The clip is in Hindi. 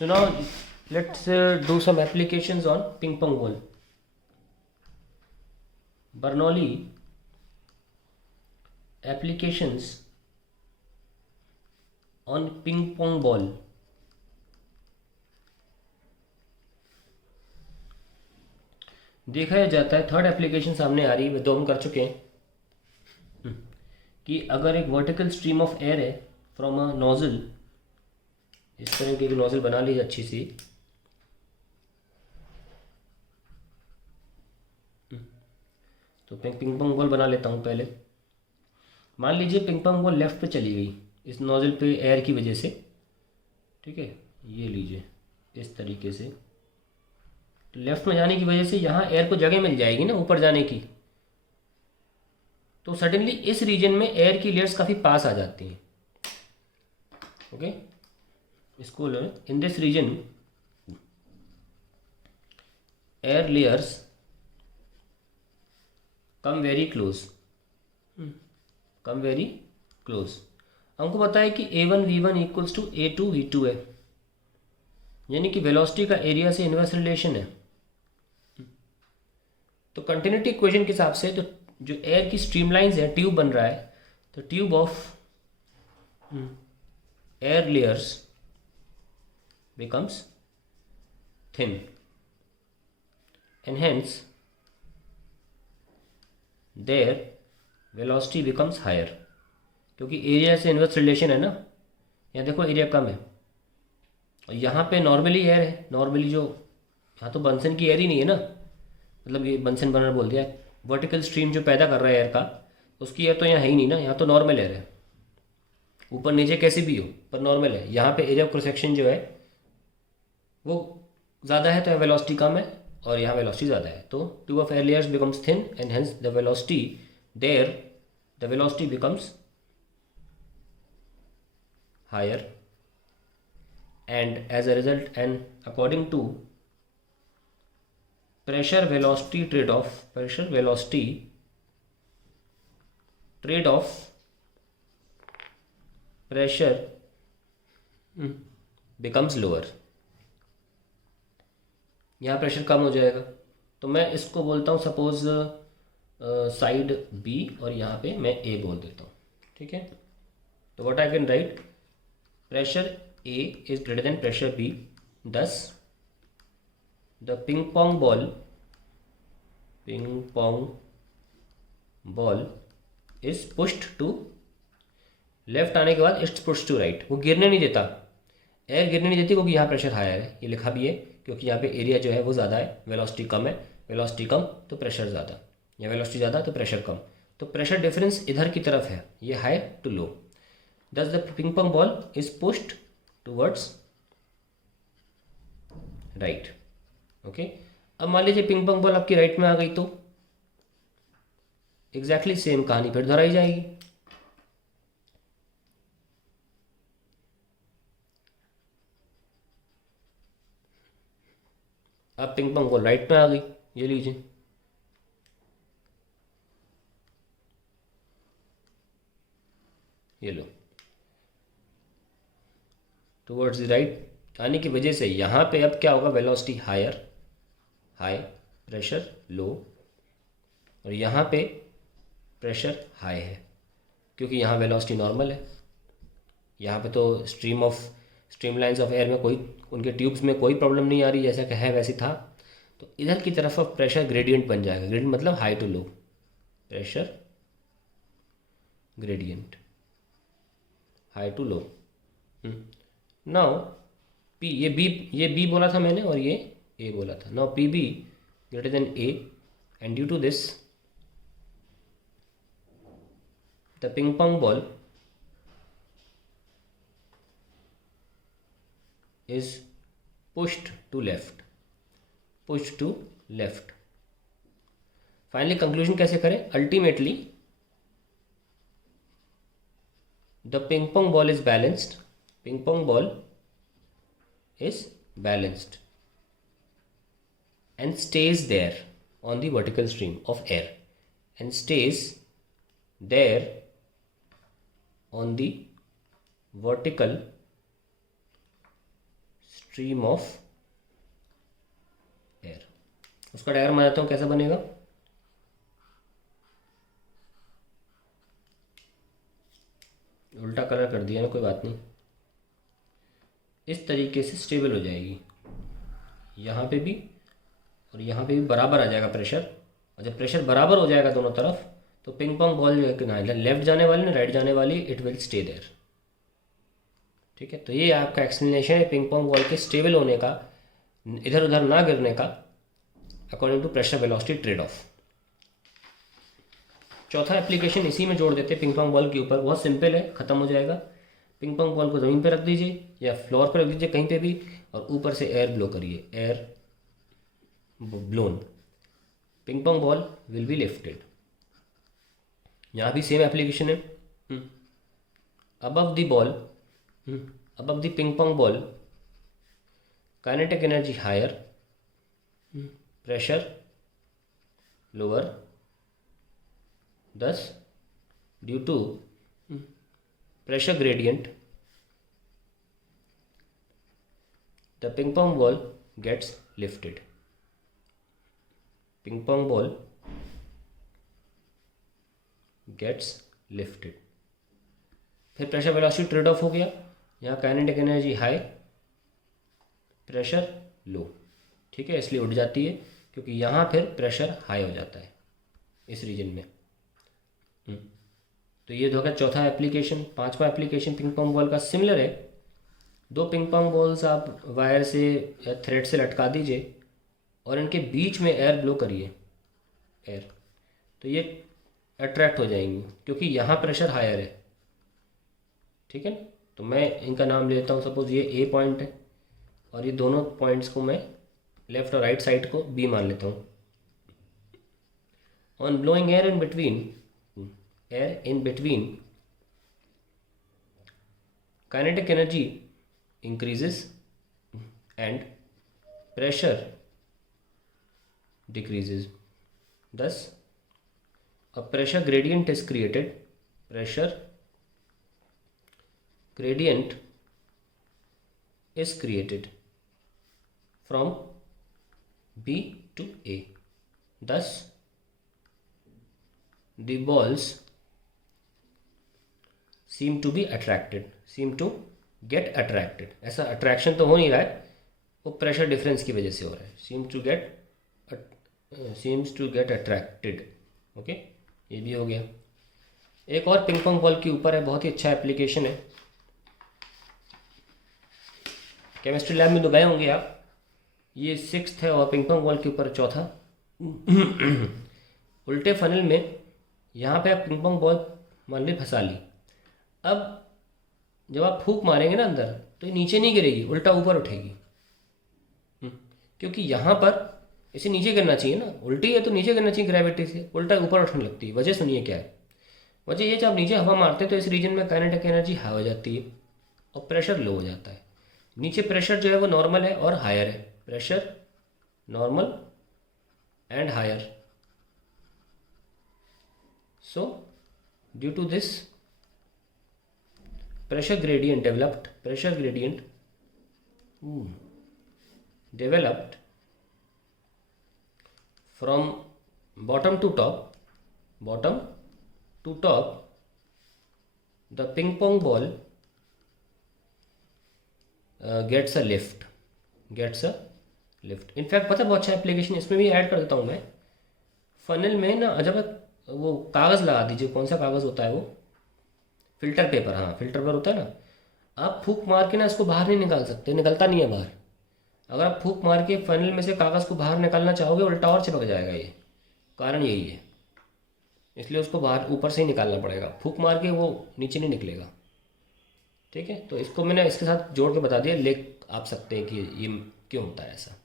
So now let's do some applications on ping pong ball. Bernoulli applications on ping pong ball. देखा जाता है, थर्ड एप्लीकेशन सामने आ रही है, दो हम कर चुके हैं कि अगर एक वर्टिकल स्ट्रीम ऑफ एयर है फ्रॉम अ नोजल, इस तरह की नोजल बना लीजिए अच्छी सी, तो पिंग पोंग बॉल बना लेता हूँ पहले। मान लीजिए पिंग पोंग बॉल लेफ्ट पे चली गई इस नोजल पे एयर की वजह से, ठीक है, ये लीजिए इस तरीके से। तो लेफ्ट में जाने की वजह से यहाँ एयर को जगह मिल जाएगी ना ऊपर जाने की, तो सडनली इस रीजन में एयर की लेयर्स काफ़ी पास आ जाती हैं। ओके, इसको in this region air layers come very close, come very close. हमको पता है कि A1 V1 equals to A2 V2 है, यानी कि वेलोसिटी का एरिया से इनवर्स रिलेशन है। तो कंटिन्यूटी इक्वेशन के हिसाब से तो जो एयर की स्ट्रीमलाइंस है, ट्यूब बन रहा है, तो tube of air layers becomes thin and hence their velocity becomes higher, क्योंकि एरिया से इनवर्स रिलेशन है ना। यहाँ देखो एरिया कम है और यहाँ पे नॉर्मली एयर है, नॉर्मली जो यहाँ तो बंसन की एयर ही नहीं है ना, मतलब ये बंसन बर्नर बोल दिया, वर्टिकल स्ट्रीम जो पैदा कर रहा है एयर का, उसकी एयर तो यहाँ है ही नहीं ना, यहाँ तो नॉर्मल एयर है, ऊपर नीचे कैसी भी हो पर नॉर्मल है। यहाँ पे एरिया ऑफ क्रॉस सेक्शन जो है वो ज़्यादा है, तो यहाँ वेलोसिटी कम है और यहाँ वेलोसिटी ज़्यादा है, तो tube of air layers becomes thin and hence the velocity there, the velocity becomes higher, and as a result and according to pressure velocity trade off pressure becomes lower। यहाँ प्रेशर कम हो जाएगा, तो मैं इसको बोलता हूँ सपोज साइड बी और यहाँ पे मैं ए बोल देता हूँ, ठीक है। तो what I can write, pressure A is greater than pressure B, thus the ping pong ball is pushed to left आने के बाद इट्स पुश टू राइट। वो गिरने नहीं देता, एयर गिरने नहीं देती, क्योंकि यहाँ प्रेशर हायर है, ये लिखा भी है, क्योंकि यहाँ पे एरिया जो है वो ज़्यादा है, वेलोसिटी कम है, वेलोसिटी कम तो प्रेशर ज़्यादा, या वेलोसिटी ज़्यादा तो प्रेशर कम, तो प्रेशर डिफरेंस इधर की तरफ है, ये हाई टू लो। दस the ping pong ball is pushed towards right. Okay, अब मान लीजिए पिंग पोंग बॉल आपकी राइट में आ गई, तो एग्जैक्टली सेम कहानी फिर दोहराई जाएगी। अब पिंग पोंग बॉल राइट में आ गई, ये लीजिए, ये लो, टूवर्ड्स द राइट आने की वजह से यहाँ पे अब क्या होगा, velocity higher, high, pressure low, और यहाँ पे प्रेशर हाई है, क्योंकि यहाँ वेलोसिटी नॉर्मल है। यहाँ पे तो स्ट्रीम लाइंस ऑफ एयर में कोई, उनके ट्यूब्स में कोई प्रॉब्लम नहीं आ रही, जैसा कि है वैसी था। तो इधर की तरफ अब प्रेशर ग्रेडियंट बन जाएगा, ग्रेडियंट मतलब high to low, pressure gradient, high to low. Now P, ये बी बोला था मैंने और ये ए बोला था। Now P B greater than A, and due to this the ping pong ball is pushed to left, pushed to left। Finally conclusion कैसे करें, ultimately the ping pong ball is balanced, ping pong ball is balanced and stays there on the vertical stream of air, and stays there on the vertical stream of air. उसका डायग्राम मैं बताता हूँ कैसा बनेगा। उल्टा कलर कर दिया ना, कोई बात नहीं। इस तरीके से स्टेबल हो जाएगी, यहाँ पे भी और यहाँ पे भी बराबर आ जाएगा प्रेशर। और जब प्रेशर बराबर हो जाएगा दोनों तरफ, तो पिंग पोंग बॉल जो है ना, लेफ्ट जाने वाली ना राइट जाने वाली, इट विल स्टे देयर। ठीक है, तो ये आपका एक्सप्लेनेशन है पिंग पोंग बॉल के स्टेबल होने का, इधर उधर ना गिरने का, according to pressure velocity trade off. चौथा एप्लीकेशन इसी में जोड़ देते हैं पिंग पोंग बॉल के ऊपर, बहुत सिंपल है, खत्म हो जाएगा। पिंग पोंग बॉल को ज़मीन पे रख दीजिए या फ्लोर पर रख दीजिए कहीं पे भी, और ऊपर से एयर ब्लो करिए, air blown, ping pong ball will be lifted. यहाँ भी सेम एप्लीकेशन है। Above the ball, above the ping pong ball, kinetic energy higher, pressure lower, thus due to pressure gradient the ping pong ball gets lifted। ping pong ball gets lifted। फिर प्रेशर वेलोसिटी ट्रेड ऑफ हो गया, यहाँ काइनेटिक एनर्जी हाई, प्रेशर लो। ठीक है, इसलिए उठ जाती है क्योंकि यहाँ फिर प्रेशर हाई हो जाता है इस रीजन में। तो ये हो गया चौथा एप्लीकेशन। पांचवा एप्लीकेशन पिंग पोंग बॉल का सिमिलर है। दो पिंग पोंग बॉल्स आप वायर से या थ्रेड से लटका दीजिए और इनके बीच में एयर ब्लो करिए, एयर, तो ये अट्रैक्ट हो जाएंगी क्योंकि यहाँ प्रेशर हायर है। ठीक है ना, तो मैं इनका नाम लेता हूँ, सपोज ये ए पॉइंट है और ये दोनों पॉइंट्स को मैं लेफ्ट और राइट साइड को बी मान लेता हूँ। On blowing air in between, air in between, kinetic energy increases and pressure decreases, thus a pressure gradient is created। pressure gradient is created from B to A, thus the balls seem to be attracted, seem to get attracted। ऐसा अट्रैक्शन तो हो नहीं रहा है, वो प्रेशर डिफरेंस की वजह से हो रहा है। seems to get attracted। Okay, ये भी हो गया। एक और पिंग पोंग बॉल के ऊपर है, बहुत ही अच्छा एप्लीकेशन है। केमिस्ट्री लैब में तो गए होंगे आप। ये 6th है और पिंग पोंग बॉल के ऊपर चौथा। उल्टे फनल में यहाँ पे आप पिंग पोंग बॉल मान ली फंसा ली। अब जब आप फूंक मारेंगे ना अंदर, तो ये नीचे नहीं गिरेगी, उल्टा ऊपर उठेगी। क्योंकि यहाँ पर इसे नीचे गिरना चाहिए ना, उल्टी है तो नीचे गिरना चाहिए ग्रेविटी से, उल्टा ऊपर उठने लगती है। वजह सुनिए क्या है वजह, ये जब आप नीचे हवा मारते हैं तो इस रीजन में काइनेटिक एनर्जी हाई हो जाती है और प्रेशर लो हो जाता है। नीचे प्रेशर जो है वो नॉर्मल है और हायर है, pressure normal and higher. So due to this pressure gradient developed, pressure gradient developed from bottom to top, bottom to top, the ping pong ball gets a lift, gets a lift। In fact पता है बहुत अच्छा एप्लीकेशन इसमें भी ऐड कर देता हूँ मैं। फनल में ना जब वो कागज़ लगा दीजिए, कौन सा कागज़ होता है वो, फिल्टर पेपर, हाँ फिल्टर पेपर होता है ना। आप फूंक मार के ना इसको बाहर नहीं निकाल सकते, निकलता नहीं है बाहर। अगर आप फूंक मार के फनल में से कागज़ को बाहर निकालना चाहोगे, उल्टा और चिपक जाएगा। ये कारण यही है, इसलिए उसको बाहर ऊपर से ही निकालना पड़ेगा, फूंक मार के वो नीचे नहीं निकलेगा। ठीक है, तो इसको मैंने इसके साथ जोड़ के बता दिया, लिख आप सकते हैं कि ये क्यों होता है ऐसा।